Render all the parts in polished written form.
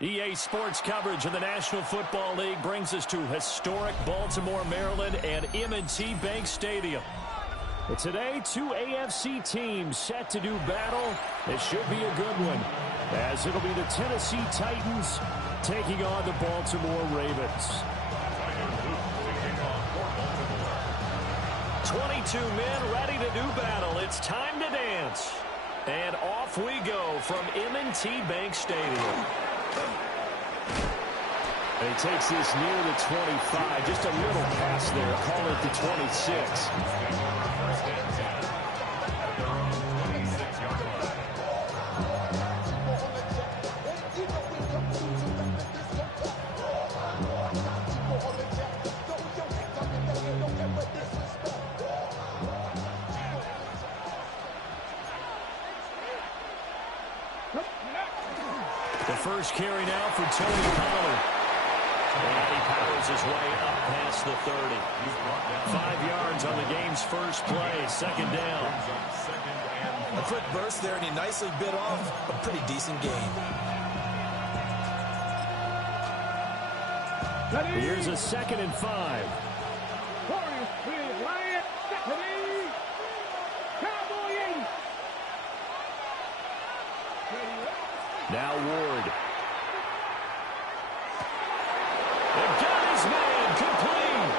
EA Sports coverage of the National Football League brings us to historic Baltimore, Maryland and M&T Bank Stadium. But today, two AFC teams set to do battle. It should be a good one, as it'll be the Tennessee Titans taking on the Baltimore Ravens. 22 men ready to do battle. It's time to dance. And off we go from M&T Bank Stadium. And he takes this near the 25. Just a little pass there. Call it the 26. The first carry now for Tony Pollard. And he powers his way up past the 30. 5 yards on the game's first play, second down. A quick burst there, and he nicely bit off a pretty decent gain. Here's a 2nd and 5. Now Ward. And got his man complete.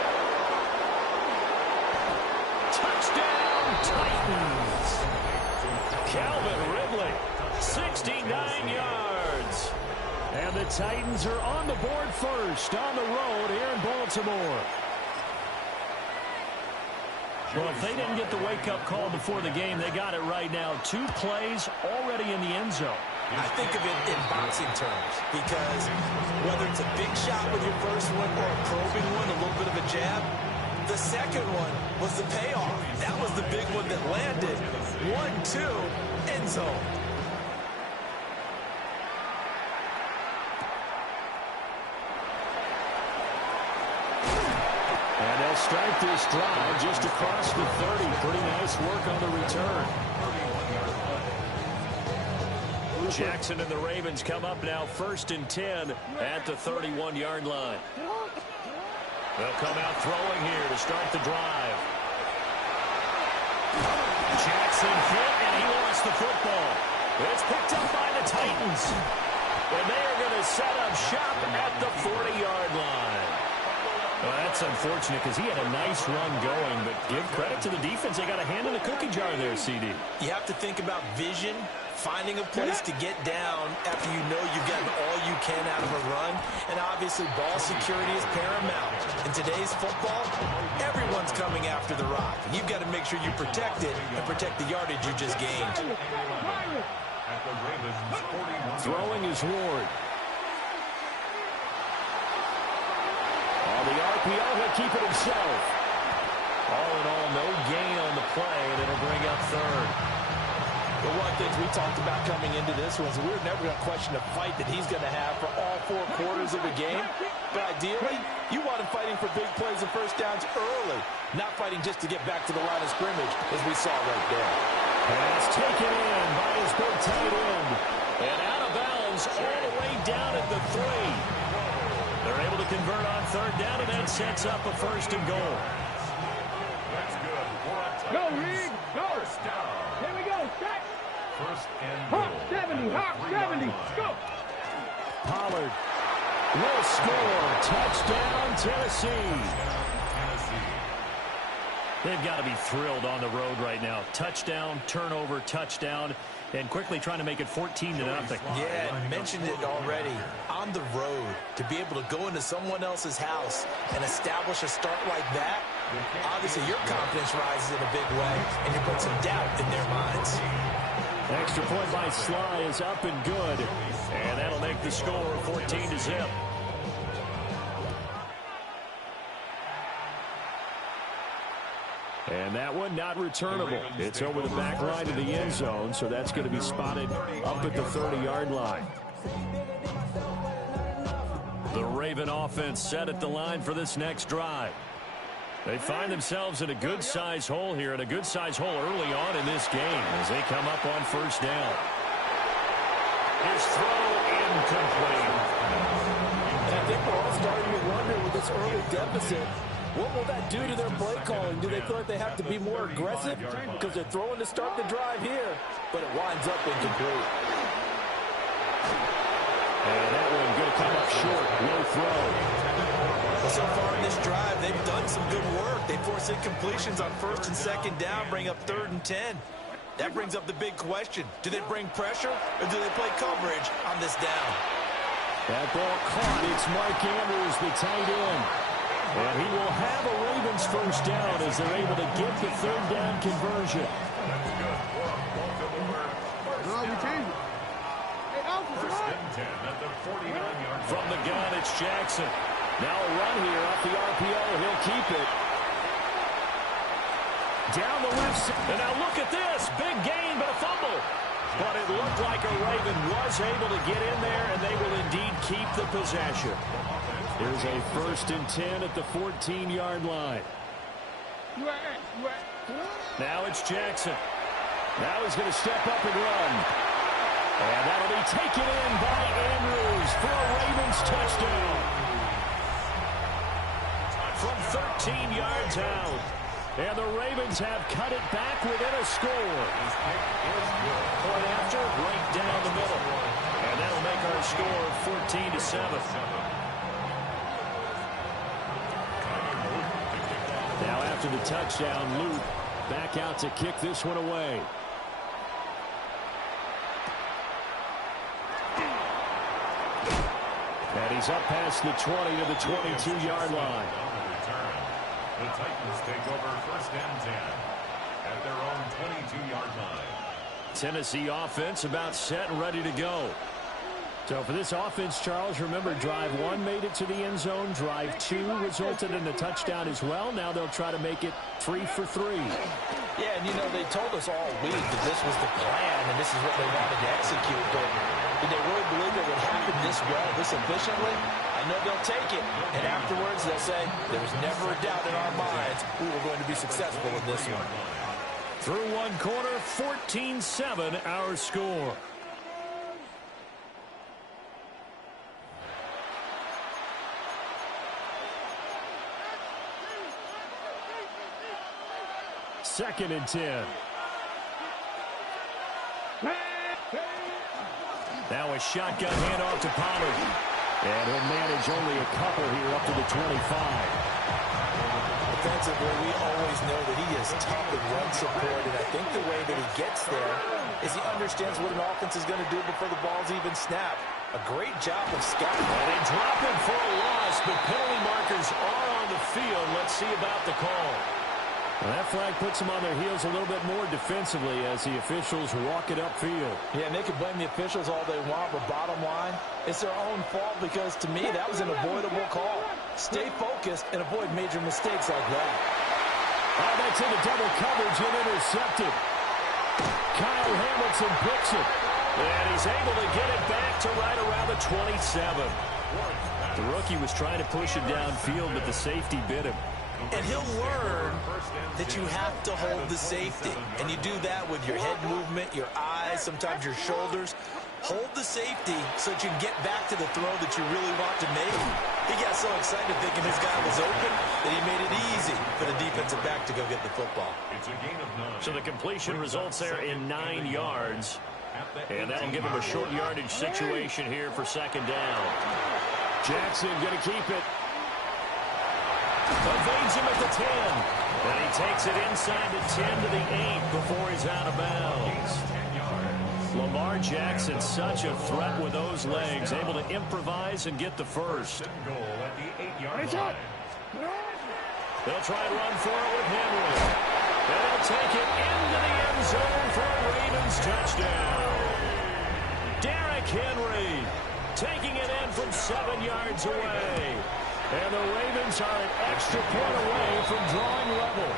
Touchdown Titans. Calvin Ridley, 69 yards. And the Titans are on the board first on the road here in Baltimore. Well, if they didn't get the wake-up call before the game, they got it right now. 2 plays already in the end zone. I think of it in boxing terms, because whether it's a big shot with your first one or a probing one, a little bit of a jab, the second one was the payoff. That was the big one that landed. 1-2, end zone. And they'll start this drive just across the 30. Pretty nice work on the return. Jackson and the Ravens come up now 1st and 10 at the 31-yard line. They'll come out throwing here to start the drive. Jackson hit, and he lost the football. It's picked up by the Titans. And they are going to set up shop at the 40-yard line. Well, that's unfortunate because he had a nice run going, but give credit to the defense. They got a hand in the cookie jar there, CD. You have to think about vision, finding a place to get down after you know you've gotten all you can out of a run, and obviously ball security is paramount. In today's football, everyone's coming after the rock. You've got to make sure you protect it and protect the yardage you just gained. Throwing is Ward. On the RPO, he'll keep it himself. All in all, no gain on the play, and it'll bring up 3rd. But one of the things we talked about coming into this was we're never going to question the fight that he's going to have for all 4 quarters of a game. But ideally, you want him fighting for big plays and first downs early, not fighting just to get back to the line of scrimmage, as we saw right there. Pass taken in by his big tight end. And out of bounds all the way down at the 3. They're able to convert on 3rd down, and that sets up a 1st and goal. Go, Reed, go. Here we go, set. Hawk 70, Hawk 70, go. Pollard will score. Touchdown, Tennessee. They've got to be thrilled on the road right now. Touchdown, turnover, touchdown, and quickly trying to make it 14-0. Yeah, I mentioned it already. On the road, to be able to go into someone else's house and establish a start like that, obviously your confidence rises in a big way, and you put some doubt in their minds. Extra point by Sly is up and good, and that'll make the score 14-0. And that one not returnable. It's over the back line to the end zone, so that's going to be spotted up at the 30-yard line. The Raven offense set at the line for this next drive. They find themselves in a good-sized hole here, and a good-sized hole early on in this game as they come up on 1st down. His throw incomplete. And I think we're all starting to wonder with this early deficit, what will that do to their play calling? Do they feel like they have to be more aggressive? Because they're throwing to start the drive here, but it winds up incomplete. And that one going to come up short. Low throw. Well, so far in this drive, they've done some good work. They force incompletions on first and second down, bring up 3rd and 10. That brings up the big question. Do they bring pressure, or do they play coverage on this down? That ball caught. It's Mark Andrews, the tight end. And he will have a Ravens first down as they're able to get the 3rd down conversion. No, we changed it. Hey, First and 10 at the 49-yard. From the gun, it's Jackson. Now a run here off the RPO. He'll keep it. Down the left side. And now look at this. Big gain, but a fumble. But it looked like a Raven was able to get in there, and they will indeed keep the possession. Here's a 1st and 10 at the 14-yard line. Now it's Jackson. Now he's going to step up and run. And that'll be taken in by Andrews for a Ravens touchdown. From 13 yards out. And the Ravens have cut it back within a score. Point after, right down the middle. And that'll make our score 14-7. Now after the touchdown, Luke back out to kick this one away. And he's up past the 20 to the 22-yard line. The Titans take over 1st and 10 at their own 22-yard line. Tennessee offense about set and ready to go. So for this offense, Charles, remember drive 1 made it to the end zone. Drive 2 resulted in a touchdown as well. Now they'll try to make it 3 for 3. Yeah, and you know, they told us all week that this was the plan and this is what they wanted to execute. But did they really believe it would happen this well, this efficiently? I know they'll take it. And afterwards, they'll say, there was never a doubt in our minds we were going to be successful in this one. Through one quarter, 14-7 our score. Second and 10. Now a shotgun handoff to Pollard. And he'll manage only a couple here up to the 25. Defensively, we always know that he is tough in run support, and I think the way that he gets there is he understands what an offense is going to do before the ball's even snapped. A great job of scouting. And they drop him for a loss, but penalty markers are on the field. Let's see about the call. Well, that flag puts them on their heels a little bit more defensively as the officials walk it upfield. Yeah, and they can blame the officials all they want, but bottom line, it's their own fault because, to me, that was an avoidable call. Stay focused and avoid major mistakes like that. Oh, that's into double coverage and intercepted. Kyle Hamilton picks it. And he's able to get it back to right around the 27. The rookie was trying to push it downfield, but the safety bit him. And he'll learn that you have to hold the safety. And you do that with your head movement, your eyes, sometimes your shoulders. Hold the safety so that you can get back to the throw that you really want to make. He got so excited thinking his guy was open that he made it easy for the defensive back to go get the football. It's a gain of 9. So the completion results there in 9 yards. And that'll give him a short yardage situation here for second down. Jackson going to keep it. Evades him at the 10. And he takes it inside the 10 to the 8 before he's out of bounds. Lamar Jackson, such a threat with those legs, able to improvise and get the first. Goal at the 8-yard line. They'll try and run for it with Henry. And they'll take it into the end zone for a Ravens touchdown. Derrick Henry taking it in from 7 yards away. And the Ravens are an extra point away from drawing level.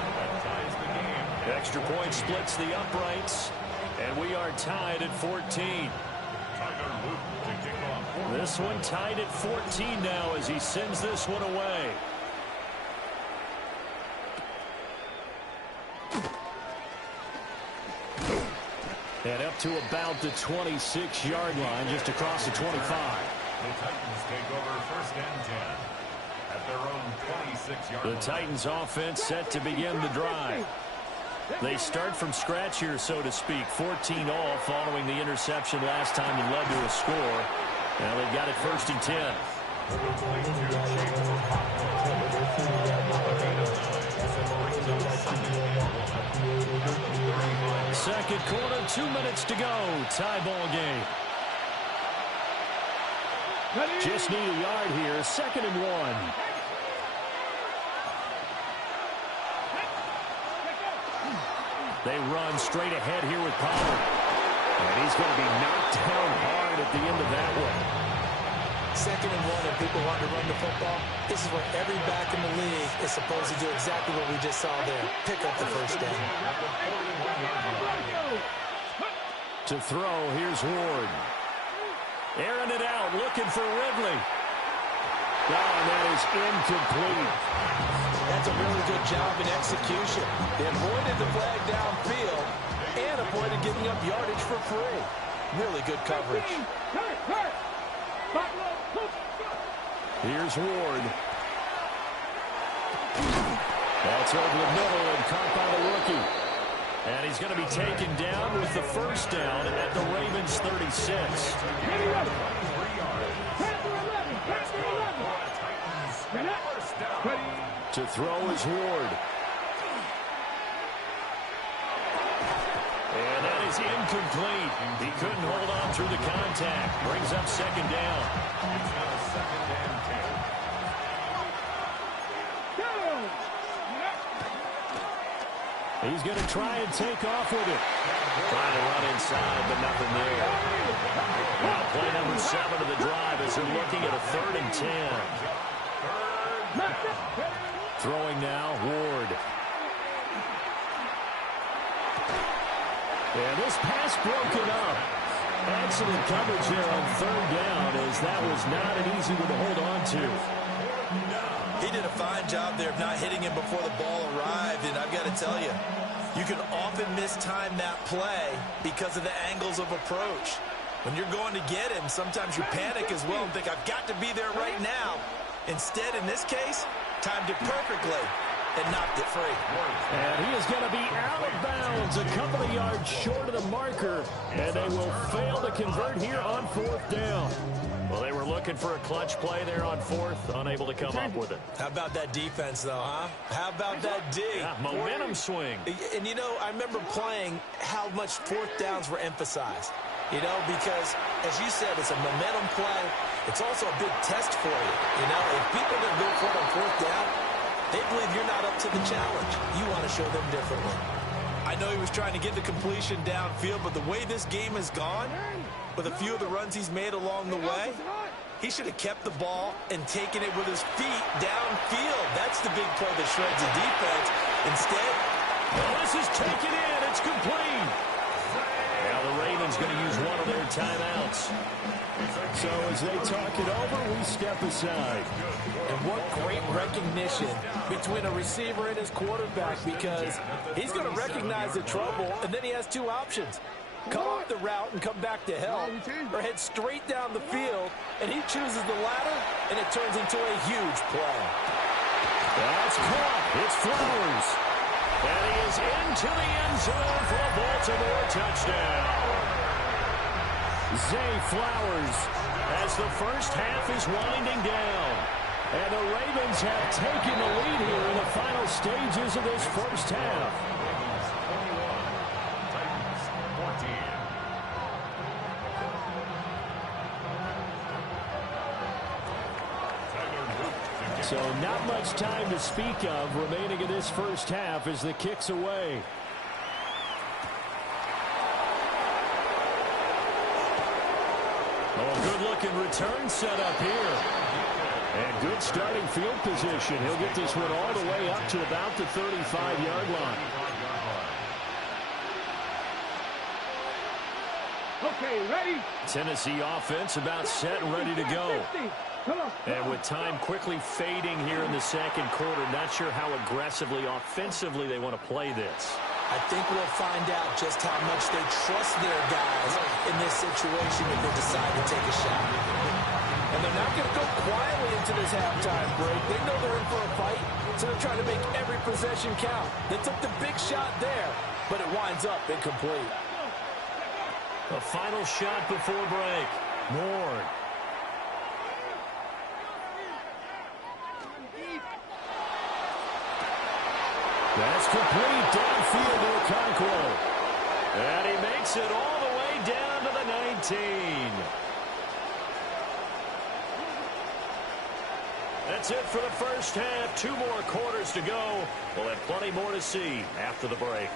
Extra point splits the uprights. And we are tied at 14. This one tied at 14 now as he sends this one away. And up to about the 26-yard line, just across the 25. The Titans take over first and 10 at their own 26-yard line. The Titans offense set to begin the drive. They start from scratch here, so to speak. 14-all following the interception last time that led to a score. Now they've got it first and 10. Second quarter, 2 minutes to go. Tie ball game. Just need a yard here. Second and 1. They run straight ahead here with Pollard. And he's going to be knocked down hard at the end of that one. Second and 1, and people want to run the football. This is where every back in the league is supposed to do exactly what we just saw there. Pick up the first down. To throw, here's Ward. Airing it out, looking for Ridley. Oh, and that is incomplete. That's a really good job in execution. They avoided the flag downfield and avoided giving up yardage for free. Really good coverage. Here's Ward. That's over the middle and caught by the rookie. And he's going to be taken down with the first down at the Ravens 36. To throw is Ward. And that is incomplete. He couldn't hold on through the contact. Brings up second down. It's now second and 10. He's going to try and take off with it. Trying to run inside, but nothing there. Now play number 7 of the drive as they're looking at a 3rd and 10. Throwing now, Ward. And this pass broken up. Excellent coverage there on 3rd down, as that was not an easy one to hold on to. He did a fine job there of not hitting him before the ball arrived, and I've got to tell you, you can often mistime that play because of the angles of approach. When you're going to get him, sometimes you panic as well and think, I've got to be there right now. Instead, in this case, timed it perfectly and knocked it free. And he is going to be out of bounds a couple of yards short of the marker, and they will fail to convert here on 4th down. Well, they were looking for a clutch play there on 4th, unable to come up with it. How about that defense, though, huh? How about that D? Yeah, momentum swing. And, you know, I remember playing how much 4th downs were emphasized. You know, because, as you said, it's a momentum play. It's also a big test for you. You know, if people are going to go for it on 4th down, they believe you're not up to the challenge. You want to show them differently. I know he was trying to get the completion downfield, but the way this game has gone, with a few of the runs he's made along the way, he should have kept the ball and taken it with his feet downfield. That's the big play that shreds the defense. Instead, well, this is taken in. It's complete. Now the Ravens going to use one of their timeouts. So as they talk it over, we step aside. And what great recognition between a receiver and his quarterback, because he's going to recognize the trouble, and then he has two options. Cut off the route and come back to help, or head straight down the field, and he chooses the latter, and it turns into a huge play. That's caught. It's Flowers. And he is into the end zone for a Baltimore touchdown. Zay Flowers, as the first half is winding down. And the Ravens have taken the lead here in the final stages of this first half. Titans 14. So not much time to speak of remaining in this first half as the kick's away. Oh, good-looking return set up here. And good starting field position. He'll get this one all the way up to about the 35-yard line. Okay, ready? Tennessee offense about set and ready to go. And with time quickly fading here in the second quarter, not sure how aggressively, offensively they want to play this. I think we'll find out just how much they trust their guys in this situation if they decide to take a shot. And they're not going to go quietly into this halftime break. They know they're in for a fight, so they're trying to make every possession count. They took the big shot there, but it winds up incomplete. The final shot before break. Ward. That's complete downfield to Okonkwo. And he makes it all the way down to the 19. That's it for the first half. 2 more quarters to go. We'll have plenty more to see after the break.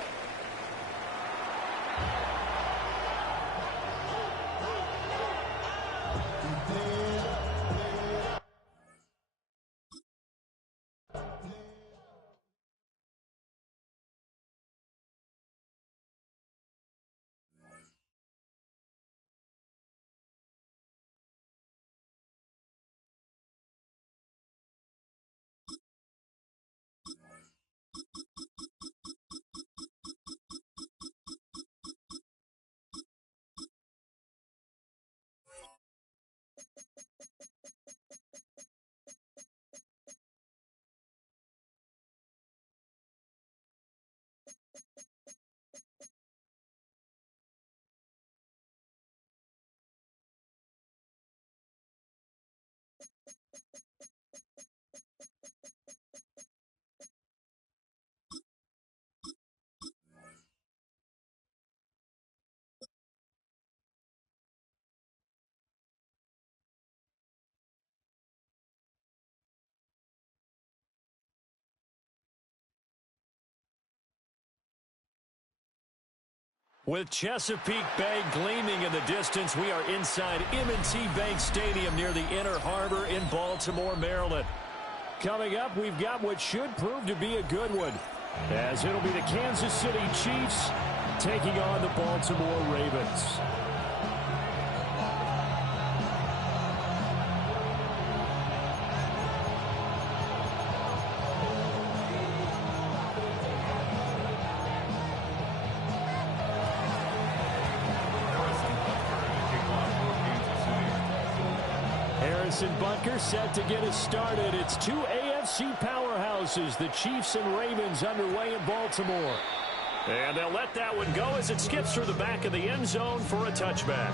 With Chesapeake Bay gleaming in the distance, we are inside M&T Bank Stadium near the Inner Harbor in Baltimore, Maryland. Coming up, we've got what should prove to be a good one, as it'll be the Kansas City Chiefs taking on the Baltimore Ravens. And Bunker set to get us started. It's 2 AFC powerhouses, the Chiefs and Ravens, underway in Baltimore. And they'll let that one go as it skips through the back of the end zone for a touchback.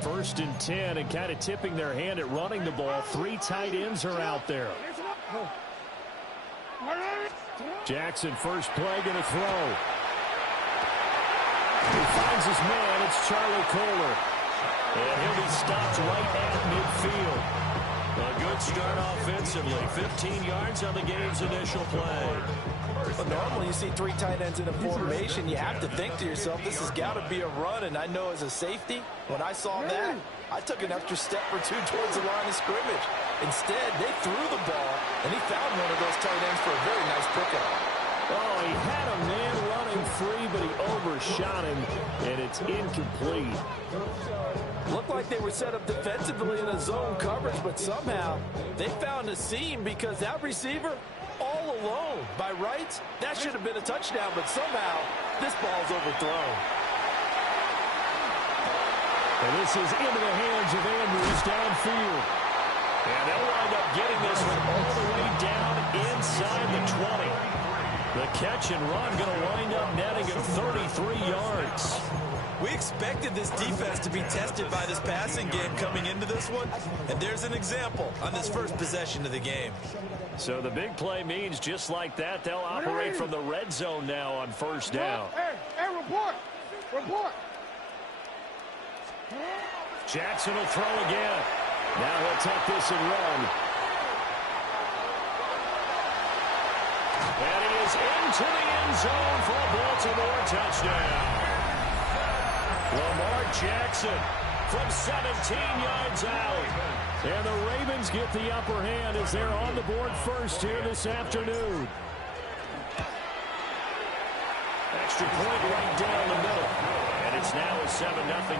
First and 10, and kind of tipping their hand at running the ball. 3 tight ends are out there. Jackson, first play, going to throw. He finds his man. It's Charlie Kohler. And he'll be stopped right at midfield. A good start offensively. 15 yards on the game's initial play. But normally you see 3 tight ends in a formation. You have to think to yourself, this has got to be a run. And I know as a safety, when I saw that, I took an extra step or 2 towards the line of scrimmage. Instead, they threw the ball, and he found one of those tight ends for a very nice pickup. Oh, he had a man running free, but he overshot him, and it's incomplete. Looked like they were set up defensively in a zone coverage, but somehow they found a seam because that receiver all alone. By rights, that should have been a touchdown, but somehow this ball's overthrown. And this is into the hands of Andrews downfield. And they'll wind up getting this one all the way down inside the 20. The catch and run going to wind up netting him 33 yards. We expected this defense to be tested by this passing game coming into this one, and there's an example on this first possession of the game. So the big play means just like that, they'll operate from the red zone now on first down. Hey, report! Report! Jackson will throw again. Now he'll take this and run. And he is into the end zone for a Baltimore touchdown. Lamar Jackson from 17 yards out. And the Ravens get the upper hand as they're on the board first here this afternoon. Extra point right down the middle. And it's now a 7-0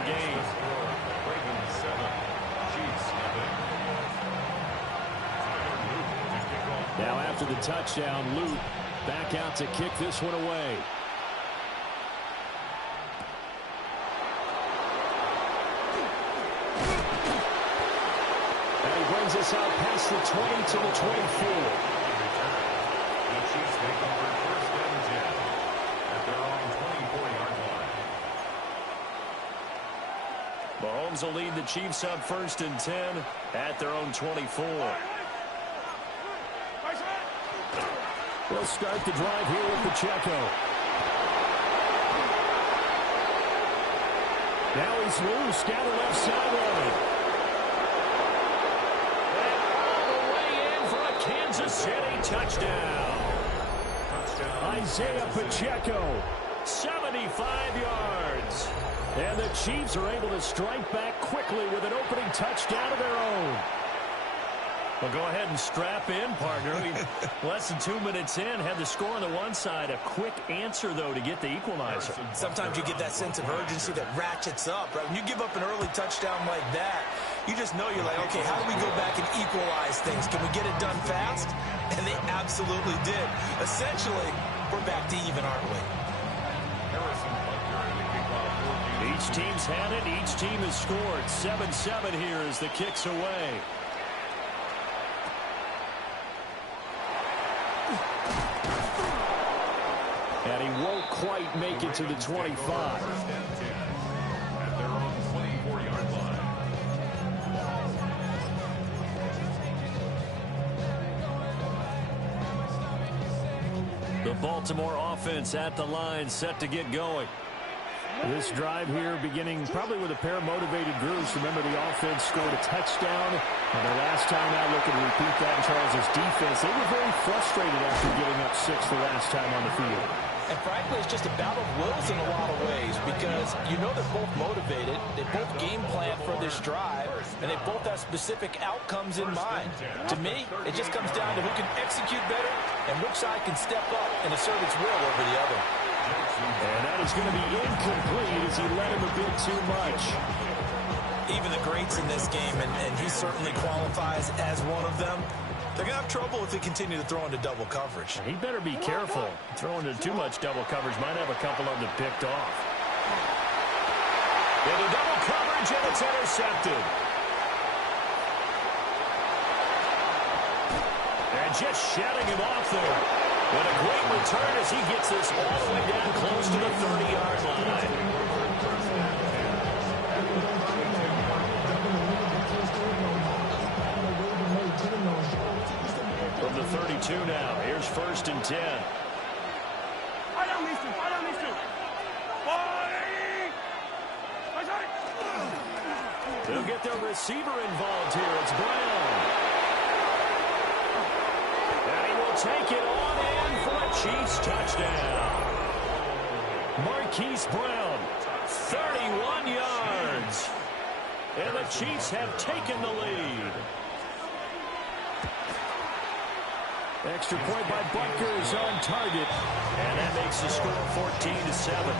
game. Ravens 7, Chiefs nothing. Now after the touchdown, Luke back out to kick this one away. And he brings us out past the 20 to the 24. The Chiefs take over first and 10 at their own 24-yard line. Mahomes will lead the Chiefs up first and 10 at their own 24. They'll start the drive here with Pacheco. Now he's loose down the left sideline. And all the way in for a Kansas City touchdown. Isaiah Pacheco, 75 yards. And the Chiefs are able to strike back quickly with an opening touchdown of their own. Well, go ahead and strap in, partner. Less than 2 minutes in, had the score on the one side. A quick answer, though, to get the equalizer. Sometimes you get that sense of urgency that ratchets up, right? When you give up an early touchdown like that, you just know you're like, okay, how do we go back and equalize things? Can we get it done fast? And they absolutely did. Essentially, we're back to even, aren't we? Each team's had it. Each team has scored. 7-7 here as the kick's away. And he won't quite make it to the 25. At their own 24-yard line. The Baltimore offense at the line, set to get going. This drive here beginning probably with a pair of motivated groups. Remember, the offense scored a touchdown. And their last time out, looking to repeat that in Charles' defense. They were very frustrated after giving up 6 the last time on the field. And frankly, it's just a battle of wills in a lot of ways because you know they're both motivated. They both game plan for this drive, and they both have specific outcomes in mind. To me, it just comes down to who can execute better and which side can step up and assert its will over the other. And that is going to be incomplete as he led him a bit too much. Even the greats in this game, and he certainly qualifies as one of them, they're going to have trouble if they continue to throw into double coverage. He better be careful. Throwing into too much double coverage might have a couple of them picked off. Into double coverage, and it's intercepted. And just shutting him off there. But a great return as he gets this all the way down close to the 30-yard line. From the 32 now, here's first and 10. They'll get their receiver involved here. It's Brown. And he will take it on in for a Chiefs touchdown. Marquise Brown, 31 yards. And the Chiefs have taken the lead. Extra point by Butker is on target. And that makes the score 14-7.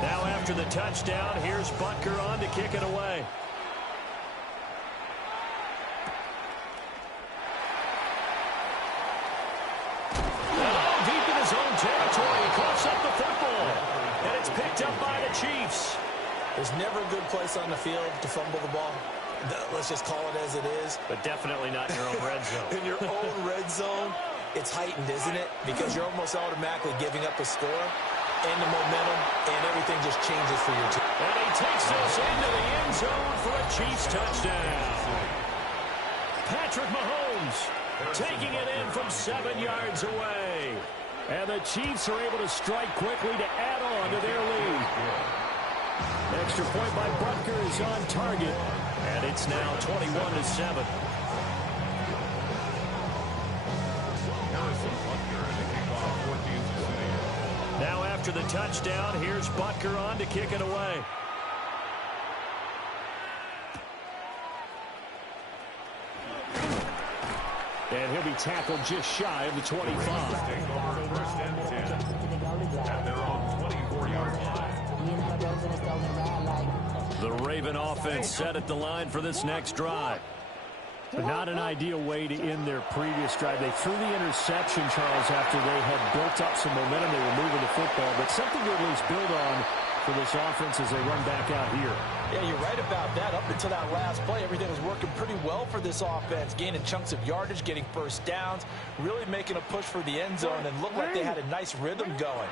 Now after the touchdown, here's Butker on to kick it away. And deep in his own territory, he coughs up the football. And it's picked up by the Chiefs. There's never a good place on the field to fumble the ball. Let's just call it as it is. But definitely not in your own red zone. In your own red zone, it's heightened, isn't it? Because you're almost automatically giving up a score and the momentum, and everything just changes for your team. And he takes this into the end zone for a Chiefs touchdown. Patrick Mahomes taking it in from 7 yards away. And the Chiefs are able to strike quickly to add on to their lead. Extra point by Butker is on target. And it's now 21-7. Now after the touchdown, here's Butker on to kick it away. And he'll be tackled just shy of the 25. Take over first and 10 at their own 24-yard line. The Raven offense set at the line for this next drive. But not an ideal way to end their previous drive. They threw the interception, Charles, after they had built up some momentum. They were moving the football, but something to at least build on for this offense as they run back out here. Yeah, you're right about that. Up until that last play, everything was working pretty well for this offense, gaining chunks of yardage, getting first downs, really making a push for the end zone, and looked like they had a nice rhythm going.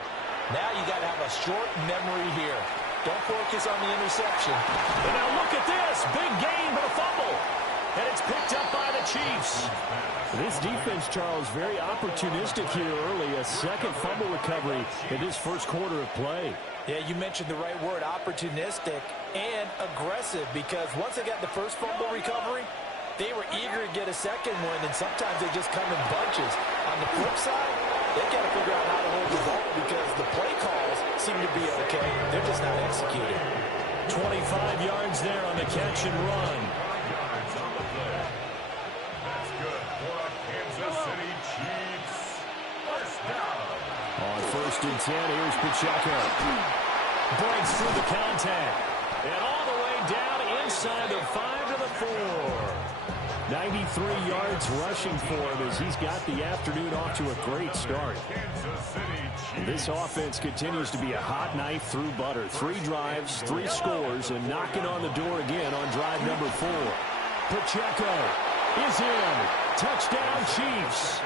Now you got to have a short memory here. Don't focus on the interception. And now look at this. Big gain, but a fumble. And it's picked up by the Chiefs. This defense, Charles, very opportunistic here early. A second fumble recovery in this first quarter of play. Yeah, you mentioned the right word, opportunistic and aggressive, because once they got the first fumble recovery, they were eager to get a second one, and sometimes they just come in bunches. On the flip side, they've got to figure out how to hold the ball because the play calls seem to be okay. They're just not executing. 25 yards there on the catch and run. That's good for a Kansas City Chiefs. First down. On first and 10, here's Pacheco. Breaks through the contact. And all the way down inside the 5 to the 4. 93 yards rushing for him as he's got the afternoon off to a great start. This offense continues to be a hot knife through butter. 3 drives, 3 scores, and knocking on the door again on drive number 4. Pacheco is in. Touchdown, Chiefs.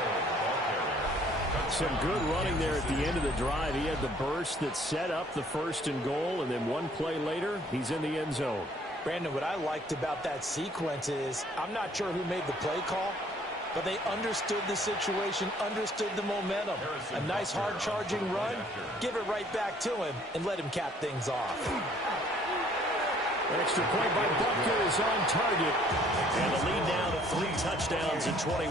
Some good running there at the end of the drive. He had the burst that set up the first and goal, and then one play later, he's in the end zone. Brandon, what I liked about that sequence is I'm not sure who made the play call, but they understood the situation, understood the momentum. A nice hard-charging run, give it right back to him, and let him cap things off. Extra point by Butker is on target. And the lead down to 3 touchdowns in 21.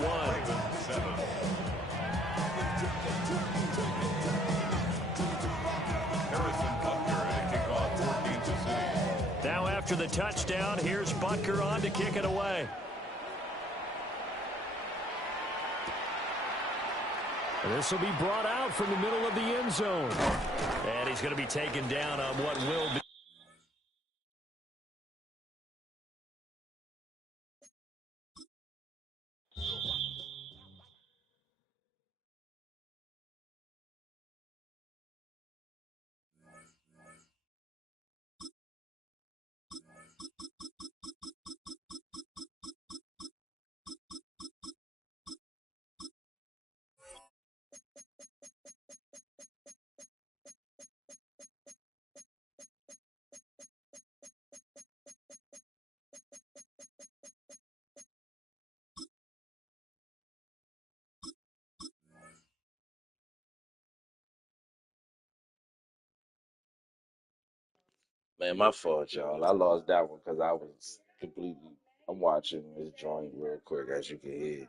Now after the touchdown, here's Butker on to kick it away. And this will be brought out from the middle of the end zone. And he's going to be taken down on what will be. Man, my fault, y'all. I lost that one because I was completely. I'm watching this joint real quick, as you can hear.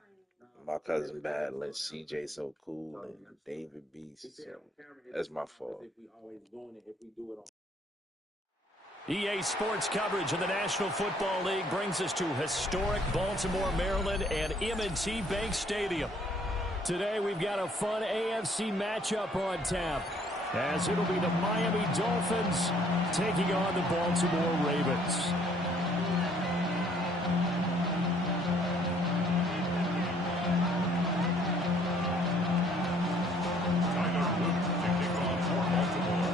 My cousin battling CJ So Cool and David Beast. So that's my fault. EA Sports coverage of the National Football League brings us to historic Baltimore, Maryland, and M&T Bank Stadium. Today we've got a fun AFC matchup on tap, as it'll be the Miami Dolphins taking on the Baltimore Ravens.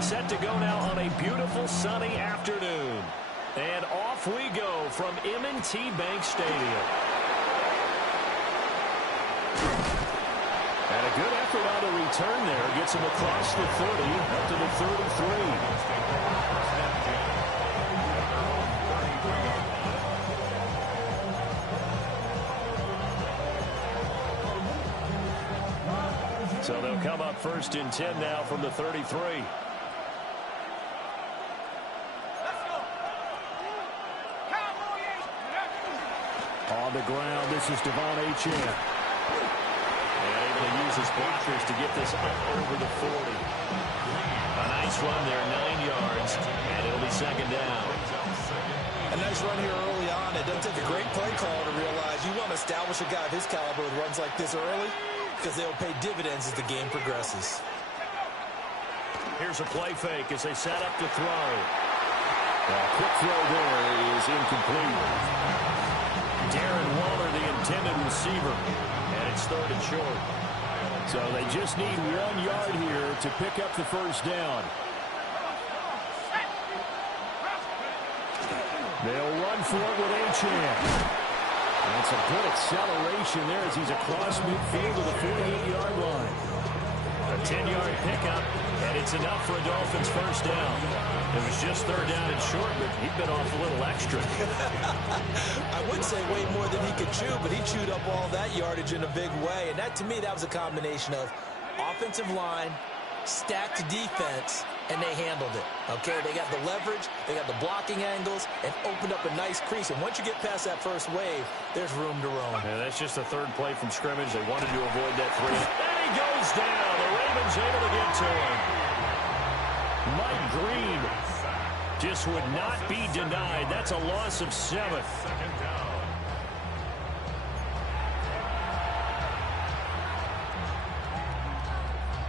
Set to go now on a beautiful sunny afternoon. And off we go from M&T Bank Stadium. And a good effort on the return there. Gets him across the 30 up to the 33. So they'll come up first and 10 now from the 33. On the ground, this is Devon Achane. And able to use his blockers to get this up over the 40. A nice run there, 9 yards, and it'll be second down. A nice run here early on. It doesn't take a great play call to realize you want to establish a guy of his caliber with runs like this early because they'll pay dividends as the game progresses. Here's a play fake as they set up to throw. Quick throw there is incomplete. Darren Waller, the intended receiver, and it's 3rd and short. So they just need 1 yard here to pick up the first down. They'll run for it with Achane. That's a good acceleration there as he's across midfield to the 48-yard line. A 10-yard pickup, and it's enough for a Dolphins first down. It was just 3rd down and short, but he bit off a little extra. I would say way more than he could chew, but he chewed up all that yardage in a big way. And that, to me, that was a combination of offensive line, stacked defense, and they handled it. Okay, they got the leverage, they got the blocking angles, and opened up a nice crease. And once you get past that first wave, there's room to roam. Yeah, that's just the 3rd play from scrimmage. They wanted to avoid that 3. And he goes down. The Ravens able to get to him. Mike Green just would not be denied. That's a loss of 7. 2nd down.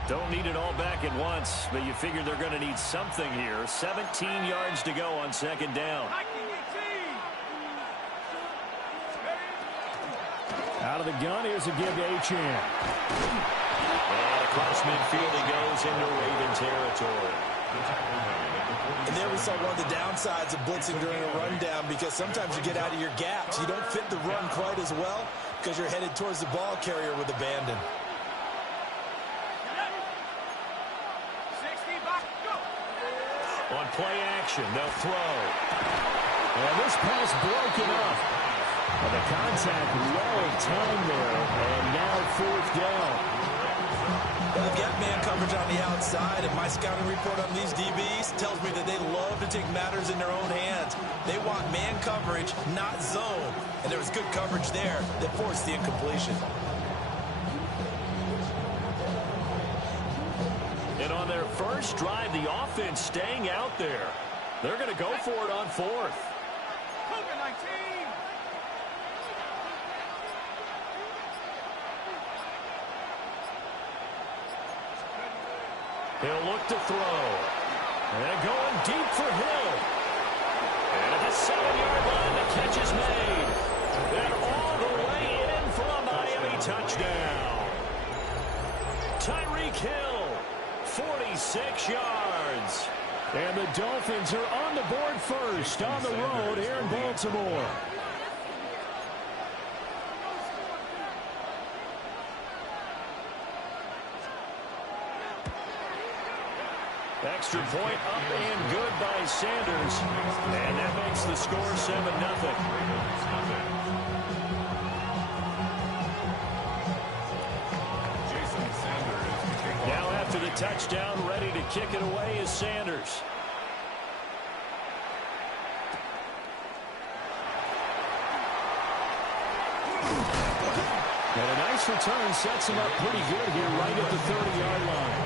Don't need it all back at once, but you figure they're going to need something here. 17 yards to go on 2nd down. Out of the gun, here's a give to Achane. And across midfield he goes into Raven territory. And there we saw one of the downsides of blitzing during a rundown because sometimes you get out of your gaps. You don't fit the run quite as well because you're headed towards the ball carrier with abandon. On play action, they'll throw. And this pass broken up. And the contact well timed there, and now 4th down. They've got man coverage on the outside, and my scouting report on these DBs tells me that they love to take matters in their own hands. They want man coverage, not zone. And there was good coverage there that forced the incompletion. And on their first drive, the offense staying out there. They're going to go for it on 4th. He'll look to throw. And going deep for Hill. And at the 7-yard line, the catch is made. And all the way in for a Miami touchdown. Tyreek Hill, 46 yards. And the Dolphins are on the board first on the road here in Baltimore. Extra point up and good by Sanders. And that makes the score 7-0. Now after the touchdown, ready to kick it away is Sanders. And a nice return sets him up pretty good here right at the 30-yard line.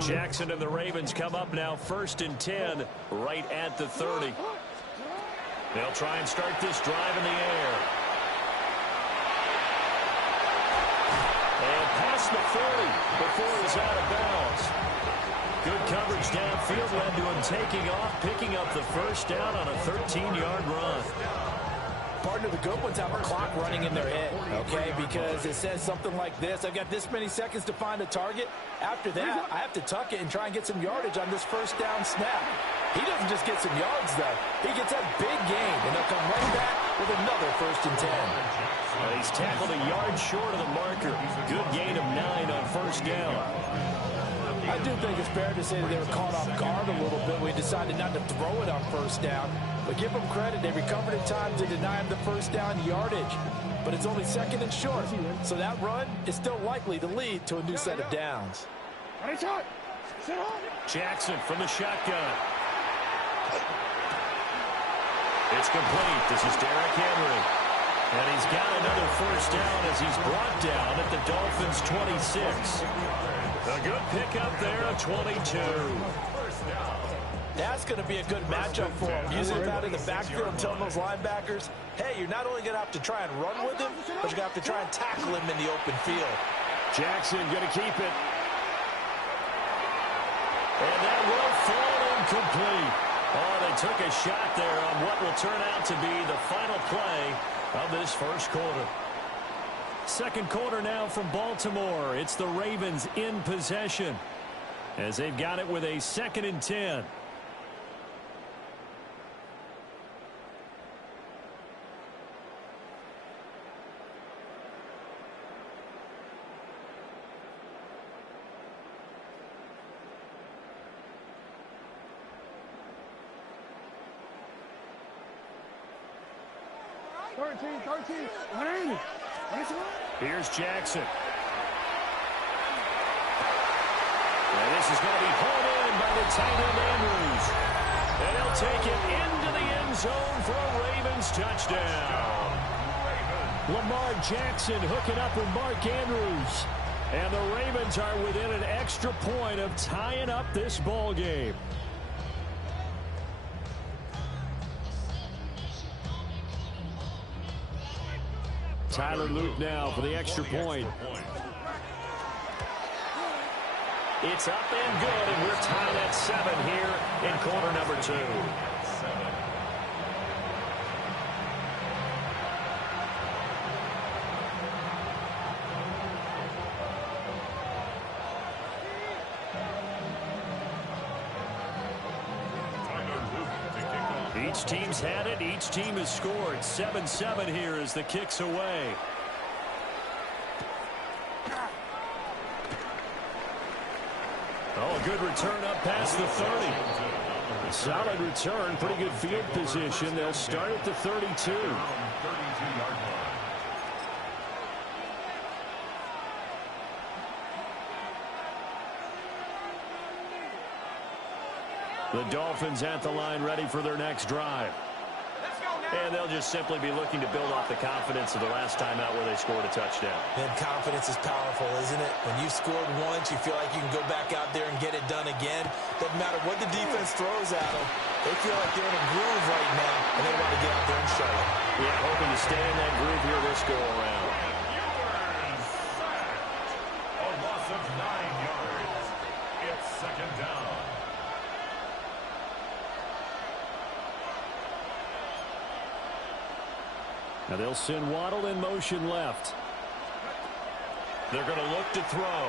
Jackson and the Ravens come up now 1st and 10 right at the 30. They'll try and start this drive in the air. And past the 40 before he's out of bounds. Good coverage downfield led to him taking off, picking up the first down on a 13-yard run. Partner, the good ones have a clock running in their head, okay? Because it says something like this. I've got this many seconds to find a target. After that, I have to tuck it and try and get some yardage on this first down snap. He doesn't just get some yards, though. He gets a big gain, and they'll come right back with another 1st and 10. He's tackled a yard short of the marker. Good gain of 9 on 1st down. I do think it's fair to say that they were caught off guard a little bit. We decided not to throw it on 1st down. But give them credit. They recovered in time to deny him the 1st down yardage. But it's only 2nd and short. So that run is still likely to lead to a new set of downs. Jackson from the shotgun. It's complete. This is Derrick Henry. And he's got another first down as he's brought down at the Dolphins' 26. A good pickup there at 22. That's going to be a good matchup for him. Using him out in the backfield and telling those linebackers, hey, you're not only going to have to try and run with him, but you're going to have to try and tackle him in the open field. Jackson going to keep it. And that will fall incomplete. Oh, they took a shot there on what will turn out to be the final play of this first quarter. Second quarter now from Baltimore. It's the Ravens in possession as they've got it with a 2nd and 10. Here's Jackson. And this is going to be pulled in by the tight end Andrews. And he'll take it into the end zone for a Ravens touchdown. Lamar Jackson hooking up with Mark Andrews. And the Ravens are within an extra point of tying up this ball game. Tyler Luke now for the extra point. It's up and good, and we're tied at 7 here in quarter number 2. Each team's had it. Each team has scored. 7-7 here as the kick's away. Oh, a good return up past the 30. A solid return. Pretty good field position. They'll start at the 32. The Dolphins at the line ready for their next drive. And they'll just simply be looking to build off the confidence of the last time out where they scored a touchdown. And confidence is powerful, isn't it? When you've scored once, you feel like you can go back out there and get it done again. Doesn't matter what the defense throws at them. They feel like they're in a groove right now, and they want to get out there and show it. Yeah, hoping to stay in that groove here this go-around. A loss of 9 yards. It's 2nd down. Now they'll send Waddle in motion left. They're going to look to throw.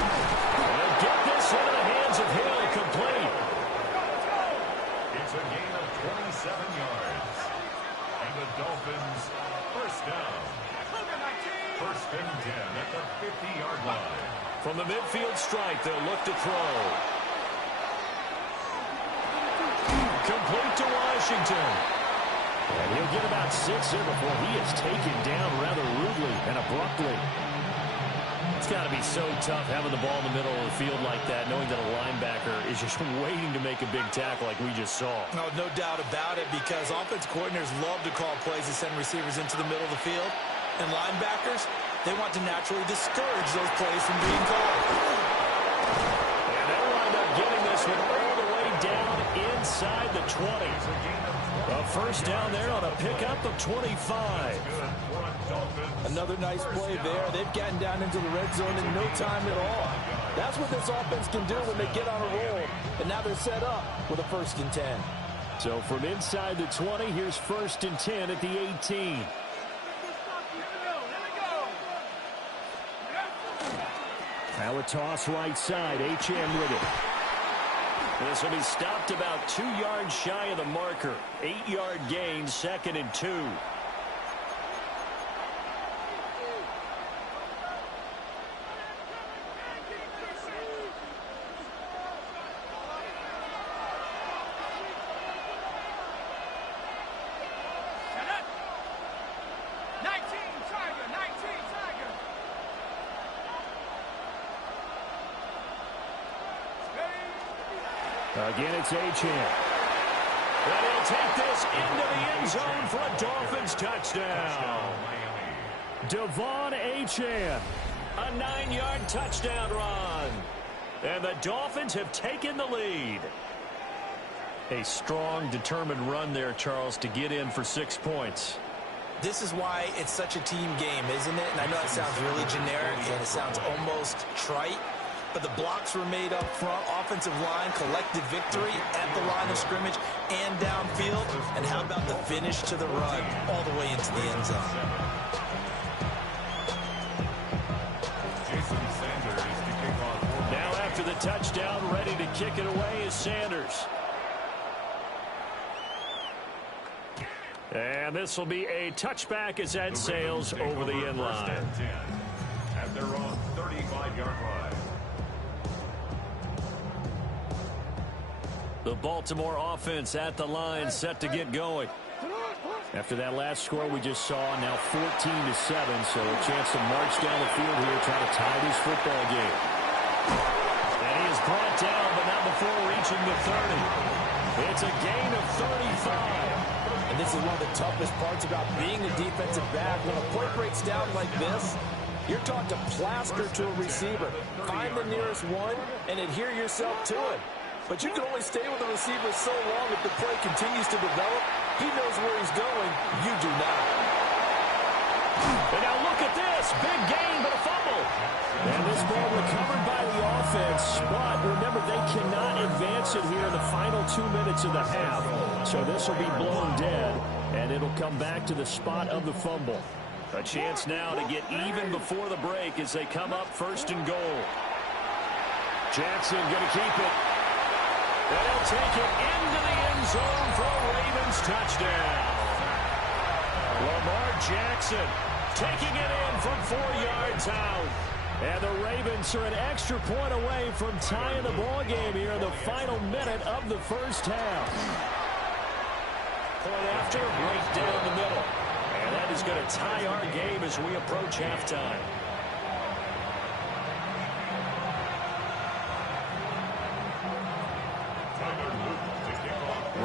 And they'll get this into the hands of Hill, complete. It's a gain of 27 yards. And the Dolphins first down. 1st and 10 at the 50-yard line. From the midfield stripe, they'll look to throw. Complete to Washington. And he'll get about 6 here before he is taken down rather rudely and abruptly. It's got to be so tough having the ball in the middle of the field like that, knowing that a linebacker is just waiting to make a big tackle like we just saw. No doubt about it, because offense coordinators love to call plays to send receivers into the middle of the field. And linebackers, they want to naturally discourage those plays from being called. And they'll wind up getting this one all the way down inside the 20. A first down there on a pickup of 25. Another nice play there. They've gotten down into the red zone in no time at all. That's what this offense can do when they get on a roll. And now they're set up with a 1st and 10. So from inside the 20, here's 1st and 10 at the 18. Now a toss right side. H.M. with it. This will be stopped about 2 yards shy of the marker. 8-yard gain, 2nd and 2. Again, it's Achane. And he'll take this into the end zone for a Dolphins touchdown. Devon Achane, a 9-yard touchdown run. And the Dolphins have taken the lead. A strong, determined run there, Charles, to get in for 6 points. This is why it's such a team game, isn't it? And I know it sounds really generic and it sounds almost trite, but the blocks were made up front, offensive line, collective victory at the line of scrimmage and downfield. And how about the finish to the run all the way into the end zone? Now after the touchdown, ready to kick it away is Sanders. And this will be a touchback as that sails over the end line. At their own 35-yard line. The Baltimore offense at the line, set to get going. After that last score we just saw, now 14-7, so a chance to march down the field here, trying to tie this football game. And he is brought down, but not before reaching the 30. It's a gain of 35. And this is one of the toughest parts about being a defensive back. When a play breaks down like this, you're taught to plaster to a receiver. Find the nearest one and adhere yourself to it. But you can only stay with the receiver so long if the play continues to develop. He knows where he's going. You do not. And now look at this. Big gain, but a fumble. And this ball recovered by the offense. But remember, they cannot advance it here in the final 2 minutes of the half. So this will be blown dead, and it'll come back to the spot of the fumble. A chance now to get even before the break as they come up 1st and goal. Jackson going to keep it. And he'll take it into the end zone for a Ravens touchdown. Lamar Jackson taking it in from 4 yards out. And the Ravens are an extra point away from tying the ball game here in the final minute of the first half. Point after, right down the middle. And that is going to tie our game as we approach halftime.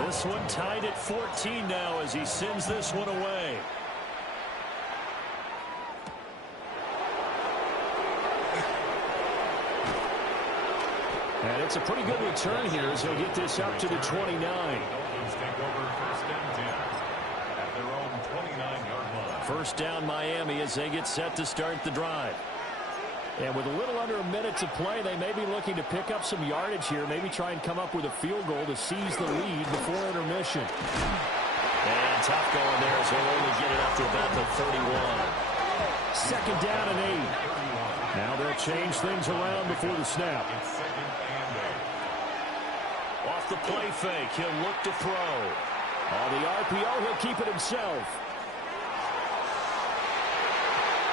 This one tied at 14 now as he sends this one away. And it's a pretty good return here as he'll get this up to the 29. Dolphins take over 1st and 10 at their own 29-yard line. First down Miami as they get set to start the drive. And with a little under a minute to play, they may be looking to pick up some yardage here, maybe try and come up with a field goal to seize the lead before intermission. And tough going there as they'll only get it up to about the 31. Second down and 8. Now they'll change things around before the snap. Off the play fake, he'll look to throw. On the RPO, he'll keep it himself.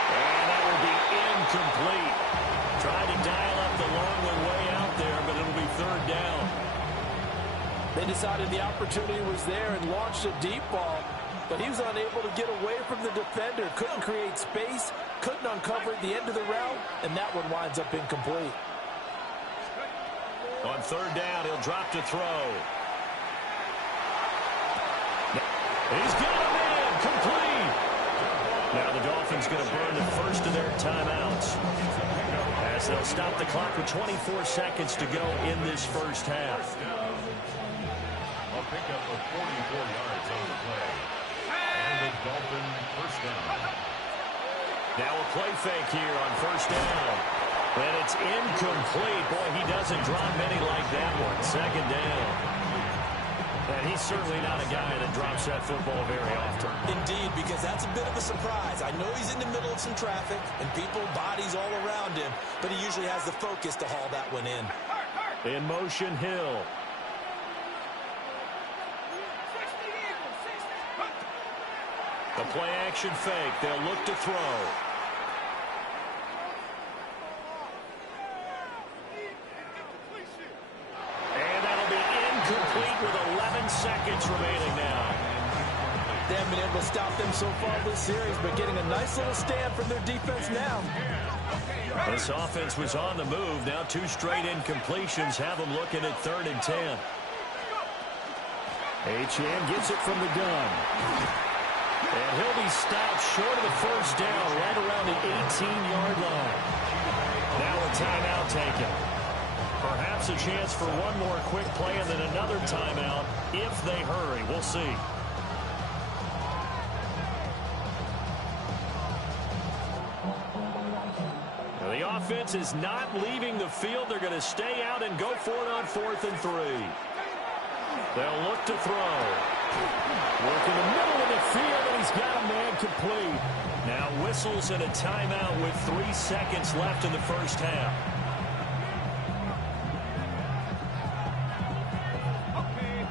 And that will be incomplete. Tried to dial up the long one way out there, but it'll be 3rd down. They decided the opportunity was there and launched a deep ball, but he was unable to get away from the defender. Couldn't create space, couldn't uncover at the end of the route, and that one winds up incomplete. On 3rd down, he'll drop to throw. He's got him in, complete. Now the Dolphins going to burn the first of their timeouts as they'll stop the clock with 24 seconds to go in this first half. A pickup of 44 yards on the play. And the Dolphin 1st down. Now a play fake here on 1st down. And it's incomplete. Boy, he doesn't drop many like that one. 2nd down. And he's certainly not a guy that drops that football very often. Indeed, because that's a bit of a surprise. I know he's in the middle of some traffic and people, bodies all around him, but he usually has the focus to haul that one in. In motion, Hill. The play action fake. They'll look to throw. And that'll be incomplete with 11 seconds remaining now. They haven't been able to stop them so far this series, but getting a nice little stand from their defense now. This offense was on the move. Now 2 straight incompletions have them looking at 3rd and 10. Achane gets it from the gun. And he'll be stopped short of the first down right around the 18-yard line. Now a timeout taken. Perhaps a chance for one more quick play and then another timeout if they hurry. We'll see. Now the offense is not leaving the field. They're going to stay out and go for it on 4th and 3. They'll look to throw. Work in the middle of the field, and he's got a man complete. Now whistles and a timeout with 3 seconds left in the first half.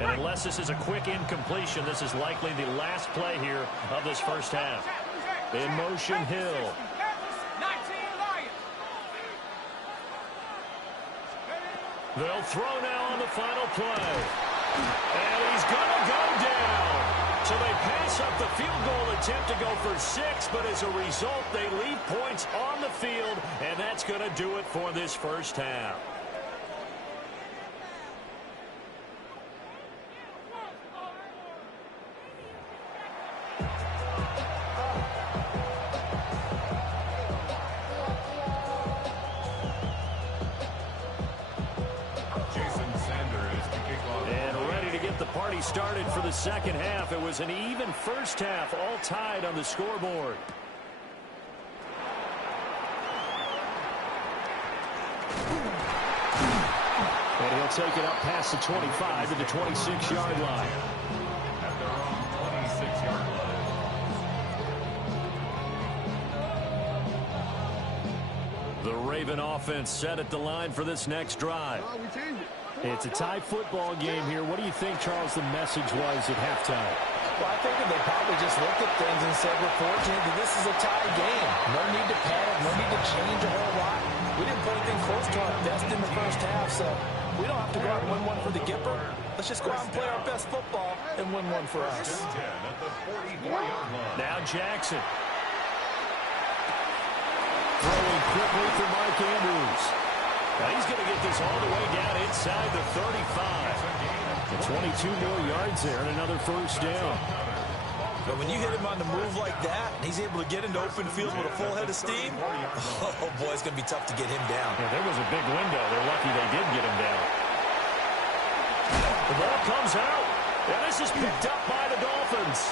And unless this is a quick incompletion, this is likely the last play here of this first half. In motion, Hill. They'll throw now on the final play. And he's going to go down. So they pass up the field goal attempt to go for 6, but as a result, they leave points on the field, and that's going to do it for this first half. Party started for the second half. It was an even first half, all tied on the scoreboard. And he'll take it up past the 25 to the 26-yard line. At their own 26-yard line. The Raven offense set at the line for this next drive. It's a tie football game here. What do you think, Charles, the message was at halftime? Well, I think they probably just looked at things and said, we're fortunate that this is a tie game. No need to panic, no need to change a whole lot. We didn't play anything close to our best in the first half, so we don't have to go out and win one for the Gipper. Let's just go out and play our best football and win one for us. Now Jackson. Throwing quickly for Mark Andrews. Now he's going to get this all the way down inside the 35. 22 more yards there and another first down. But when you hit him on the move like that, he's able to get into open field with a full head of steam. Oh, boy, it's going to be tough to get him down. Yeah, there was a big window. They're lucky they did get him down. The ball comes out. And this is picked up by the Dolphins.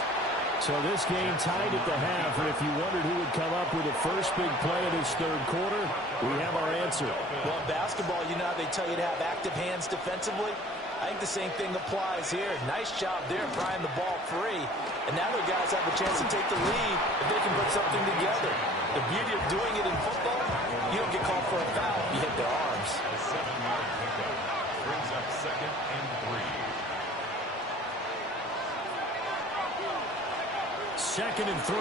So this game tied at the half, and if you wondered who would come up with the first big play of this third quarter, we have our answer. Well, in basketball, you know how they tell you to have active hands defensively? I think the same thing applies here. Nice job there prying the ball free. And now the guys have a chance to take the lead if they can put something together. The beauty of doing it in football, you don't get called for a foul if you hit their arms. A 7-yard pickup brings up 2nd and 3. 2nd and 3.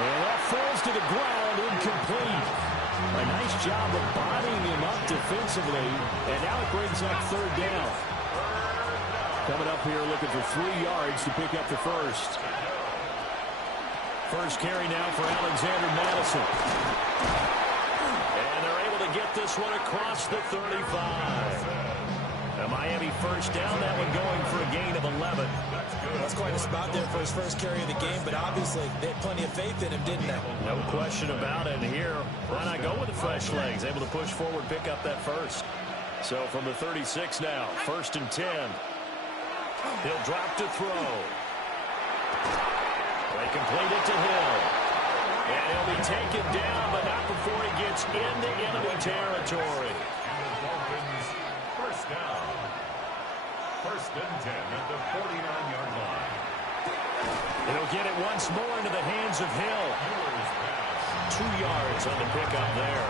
And that falls to the ground, incomplete. A nice job of bodying him up defensively, and now it brings up 3rd down. Coming up here looking for 3 yards to pick up the first. First carry now for Alexander Madison. And they're able to get this one across the 35. A Miami first down, that one going for a gain of 11. That's quite a spot there for his first carry of the game, but obviously they had plenty of faith in him, didn't they? No question about it. And here, why not go with the fresh legs? Able to push forward, pick up that first. So from the 36 now, 1st and 10. He'll drop to throw. They complete it to Hill. And he'll be taken down, but not before he gets into enemy territory. First down. 1st and 10 at the 49-yard line. It'll get it once more into the hands of Hill. 2 yards on the pickup there.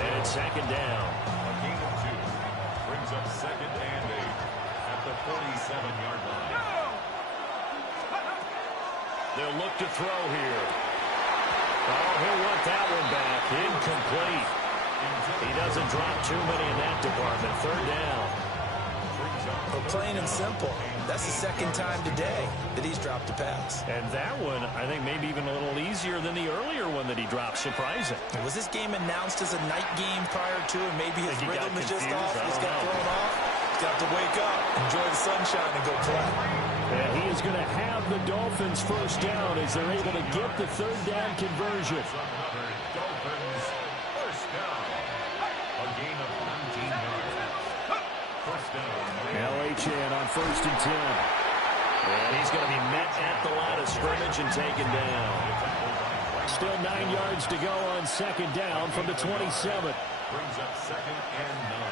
And it's 2nd down. A gain of 2 brings up 2nd and 8 at the 47-yard line. They'll look to throw here. Oh, he'll want that one back. Incomplete. He doesn't drop too many in that department. 3rd down. Brings up Well, plain and simple, that's the second time today that he's dropped a pass. And that one, I think, maybe even a little easier than the earlier one that he dropped. Surprising. Was this game announced as a night game prior to, and maybe his rhythm is just off? He's got thrown off. He's got to wake up, enjoy the sunshine, and go play. And he is going to have the Dolphins first down as they're able to get the third down conversion. Dolphins first down. A gain of 19 yards. First down. LHN on 1st and 10. And he's going to be met at the line of scrimmage and taken down. Still 9 yards to go on 2nd down from the 27. Brings up 2nd and 9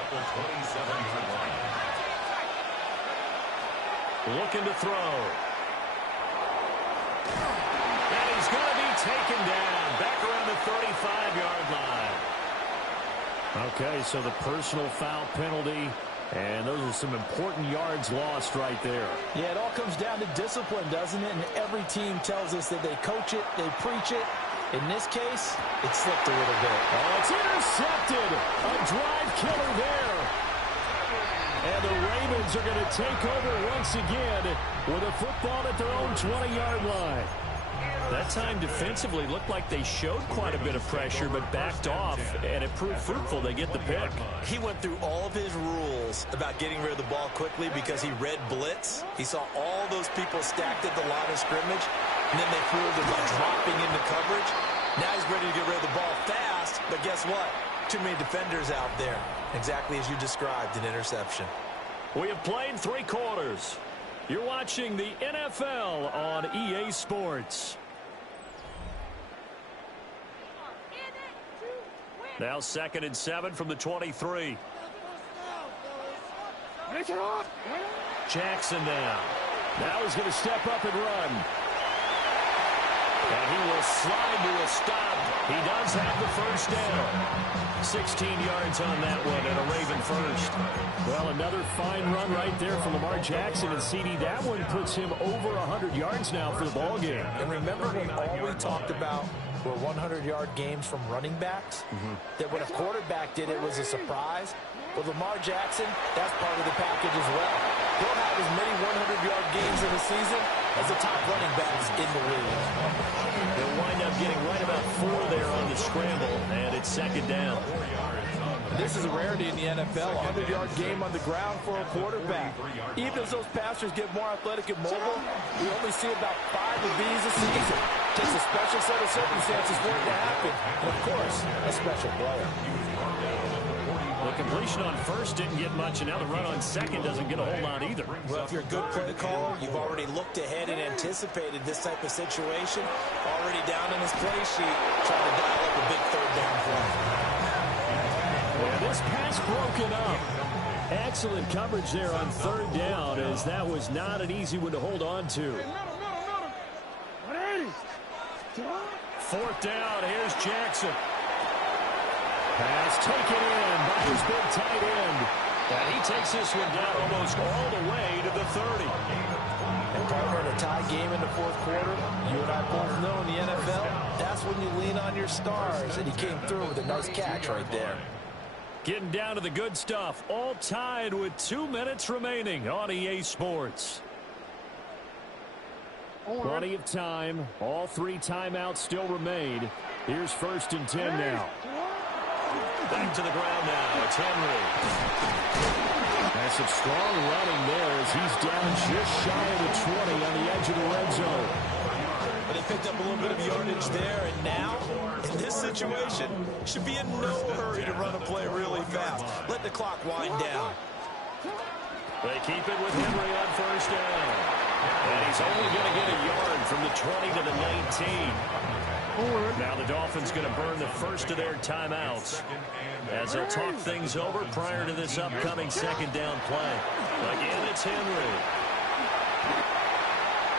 at the 27-yard line. Looking to throw. And he's going to be taken down back around the 35-yard line. Okay, so the personal foul penalty, and those are some important yards lost right there. Yeah, it all comes down to discipline, doesn't it? And every team tells us that they coach it, they preach it. In this case, it slipped a little bit. Oh, it's intercepted. A drive killer there. And the Ravens are going to take over once again with a football at their own 20-yard line. That time defensively looked like they showed quite a bit of pressure but backed off, and it proved fruitful. They get the pick. He went through all of his rules about getting rid of the ball quickly because he read blitz. He saw all those people stacked at the line of scrimmage, and then they fooled him by dropping into coverage. Now he's ready to get rid of the ball fast, but guess what? Too many defenders out there. Exactly as you described, an interception. We have played 3 quarters. You're watching the NFL on EA Sports. Now 2nd and 7 from the 23. Jackson now he's going to step up and run. And he will slide to a stop. He does have the first down. 16 yards on that one and a Raven first. Well, another fine run right there from Lamar Jackson and CD. That one puts him over 100 yards now for the ball game. And remember when all we talked about were 100-yard games from running backs? That when a quarterback did it was a surprise. With Lamar Jackson, that's part of the package as well. He'll have as many 100-yard games in a season as the top running backs in the league. They'll wind up getting right about 4 there on the scramble, and it's 2nd down. This is a rarity in the NFL, a 100-yard game on the ground for a quarterback. Even as those passers get more athletic and mobile, we only see about 5 of these a season. Takes a special set of circumstances for it to happen, and of course, a special player. The completion on first didn't get much, and now the run on second doesn't get a whole lot either. Well, if you're a good play caller, you've already looked ahead and anticipated this type of situation. Already down in his play sheet, trying to dial up a big third down play. Yeah, this pass broken up. Excellent coverage there on third down, as that was not an easy one to hold on to. 4th down, here's Jackson. Pass taken in by his big tight end. And he takes this one down almost all the way to the 30. And partner, in a tie game in the 4th quarter, you and I both know in the NFL, that's when you lean on your stars. And he came through with a nice catch right there. Getting down to the good stuff. All tied with 2 minutes remaining on EA Sports. Plenty of time. All 3 timeouts still remain. Here's 1st and 10 now. Back to the ground now. It's Henry. That's some strong running there as he's down just shy of the 20 on the edge of the red zone. But they picked up a little bit of yardage there, and now, in this situation, should be in no hurry to run a play really fast. Let the clock wind down. They keep it with Henry on 1st down. And he's only going to get a yard from the 20 to the 19. Now the Dolphins going to burn the first of their timeouts as they'll talk things over prior to this upcoming 2nd down play. Again, it's Henry.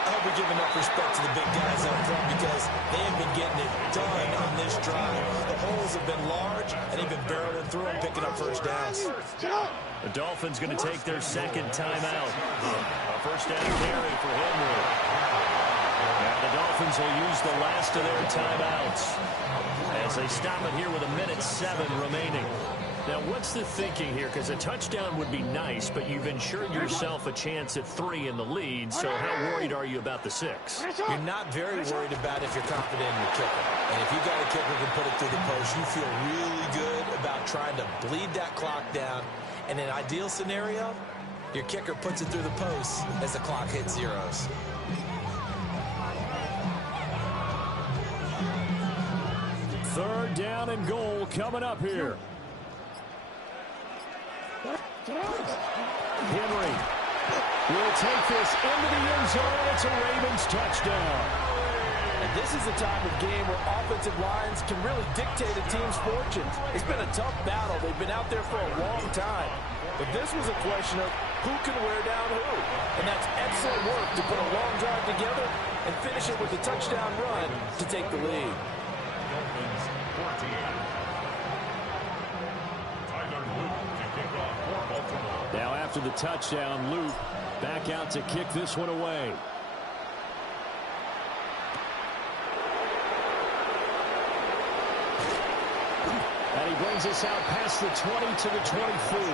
I hope we give enough respect to the big guys up front because they have been getting it done on this drive. The holes have been large, and they've been barreling through and picking up first downs. The Dolphins going to take their 2nd timeout. A first down carry for Henry. And the Dolphins will use the last of their timeouts as they stop it here with 1:07 remaining. Now, what's the thinking here? Because a touchdown would be nice, but you've ensured yourself a chance at 3 in the lead, so how worried are you about the 6? You're not very worried about if you're confident in your kicker. And if you've got a kicker who can put it through the post, you feel really good about trying to bleed that clock down. In an ideal scenario, your kicker puts it through the post as the clock hits zeros. Third down and goal coming up here. Henry will take this into the end zone. It's a Ravens touchdown. And this is the time of game where offensive lines can really dictate a team's fortunes. It's been a tough battle. They've been out there for a long time. But this was a question of who can wear down who. And that's excellent work to put a long drive together and finish it with a touchdown run to take the lead. Dolphins 14. Now after the touchdown, Luke back out to kick this one away. And he brings us out past the 20 to the 24. The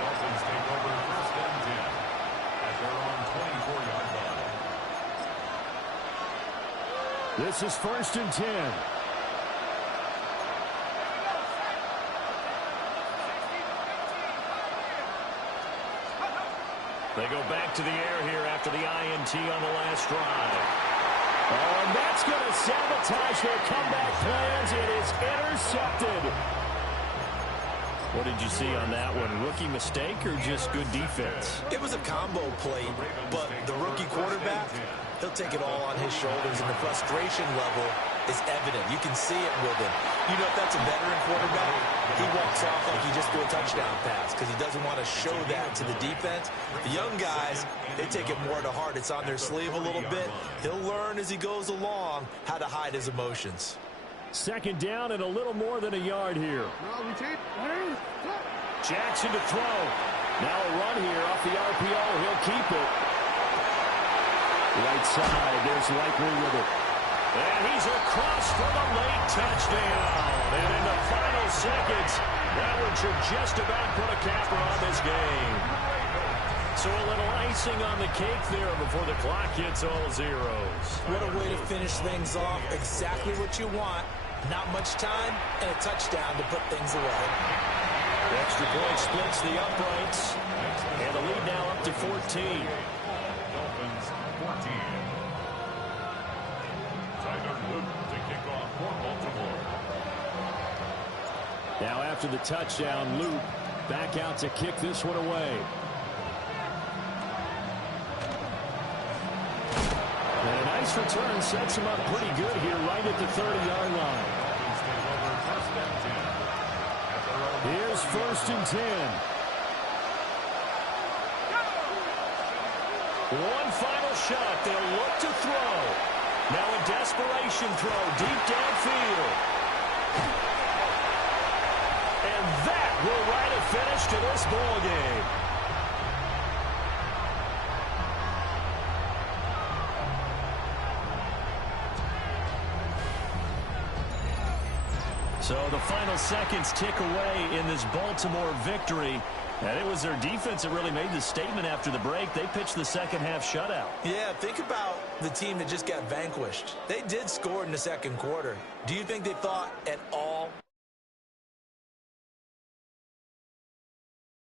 Dolphins take over first and 10 at their own 24-yard line. This is first and 10. They go back to the air here after the INT on the last drive. Oh, and that's going to sabotage their comeback plans. It is intercepted. What did you see on that one? Rookie mistake or just good defense? It was a combo play, but the rookie quarterback, he'll take it all on his shoulders, and the frustration level is evident. You can see it with him. You know, if that's a veteran quarterback, he walks off like he just threw a touchdown pass because he doesn't want to show that to the defense. The young guys, they take it more to heart. It's on their sleeve a little bit. He'll learn as he goes along how to hide his emotions. Second down and a little more than a yard here. Jackson to throw. Now a run here off the RPO. He'll keep it. Right side, there's Likely with it. And he's across for the late touchdown. And in the final seconds, that one should just about put a capper on this game. So a little icing on the cake there before the clock hits all zeros. What a way to finish things off. Exactly what you want. Not much time and a touchdown to put things away. The extra point splits the uprights. And the lead now up to 14. Dolphins 14. Tyler Luke to kick off for Baltimore. Now after the touchdown, Luke back out to kick this one away. And a nice return sets him up pretty good here right at the 30-yard line. Here's first and 10. One final shot. They'll look to throw. Now a desperation throw deep downfield. And that will write a finish to this ball game. So the final seconds tick away in this Baltimore victory. And it was their defense that really made the statement after the break. They pitched the second half shutout. Yeah, think about the team that just got vanquished. They did score in the second quarter. Do you think they thought at all